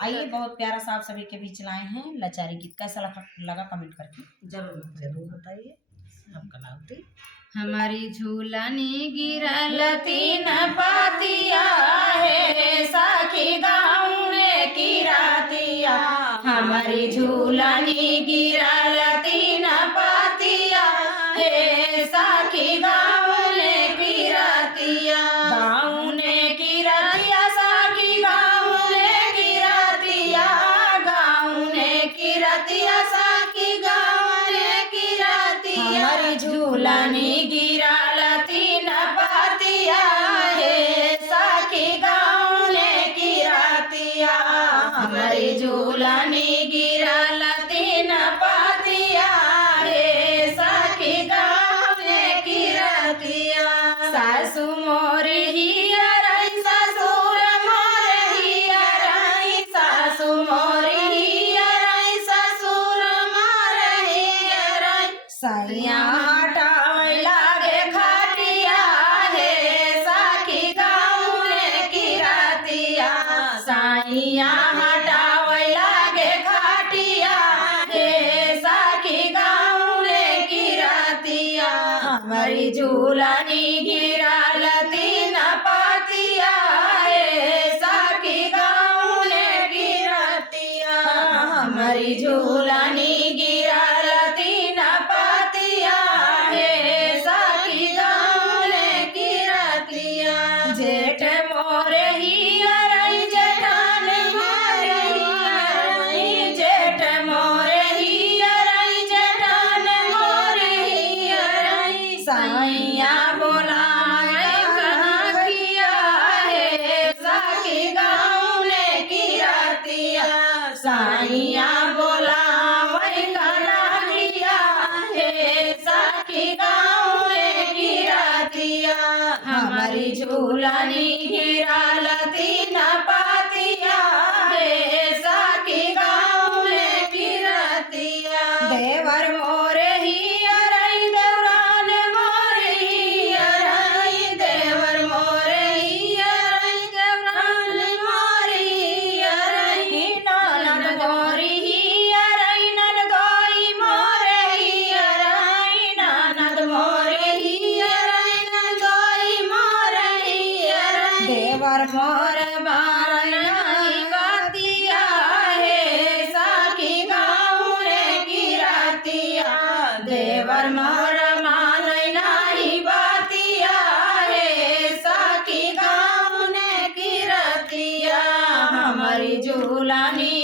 आइए, बहुत प्यारा सा आप सभी के बीच लाए हैं लाचारी गीत। कैसा लगा कमेंट करके जरूर जरूर बताइए। आपका नाम थी। हमारी झूलनी गिरल तीन पातिया है, साखी गाँव ने की रातिया। हमारी झूलनी गिरल तीन पातिया है, साखी गाँव ने की रातिया। गाँव ने की रातिया, साखी गाँव ने की रातिया। गाँव ने की रातिया, साखी गाँव ने की रातिया। हमारी झूलनी गिरल तीन पातिया है, साखी गाँव ने की रातिया। हमारी झूलनी गिरल तीन पातिया है, साखी गाँव ने की रातिया। सासू मोर हिया रही, ससुर मोर हिया रही। सासू मोर हिया रही, ससुर मोर हिया रही। सैया हटावे लागे खाटिया है, साखी गाँव ने की रातिया। सैया हटावे लागे खाटिया है, साखी गाँव ने की रातिया। हमारी झूलनी गिरल तीन पातिया है, साखी गाँव ने की रातिया। हमारी झूलनी गिरल तीन पातिया है, साखी गाँव ने की रातिया। जेठ मोर हिया रही, जेठान मोर हिया रही। जेठ मोर हिया रही, जेठान मोर हिया रही। सैया बोलाए कहाँ किया है, साखी गाँव ने की रातिया। सैया बोलाए कहाँ किया है, साखी गाँव ने की रातिया। हमारी झूलनी गिरल तीन पातिया है, साखी गाँव ने की रातिया। देवर मोर हिया रही, देवरान मोर हिया रही। देवर मोर हिया रही, देवरान मोर हिया रही। ननद मोर हिया रही, ननदोई मोर हिया रही। ननद मोर हिया रही, ननदोई मोर हिया रही। देवर मोर बार नहीं बातिया है, साखी गाँव ने की रातिया। देवर मोर मानई नहीं बातिया है, साखी गाँव ने की रातिया। हमारी झूलनी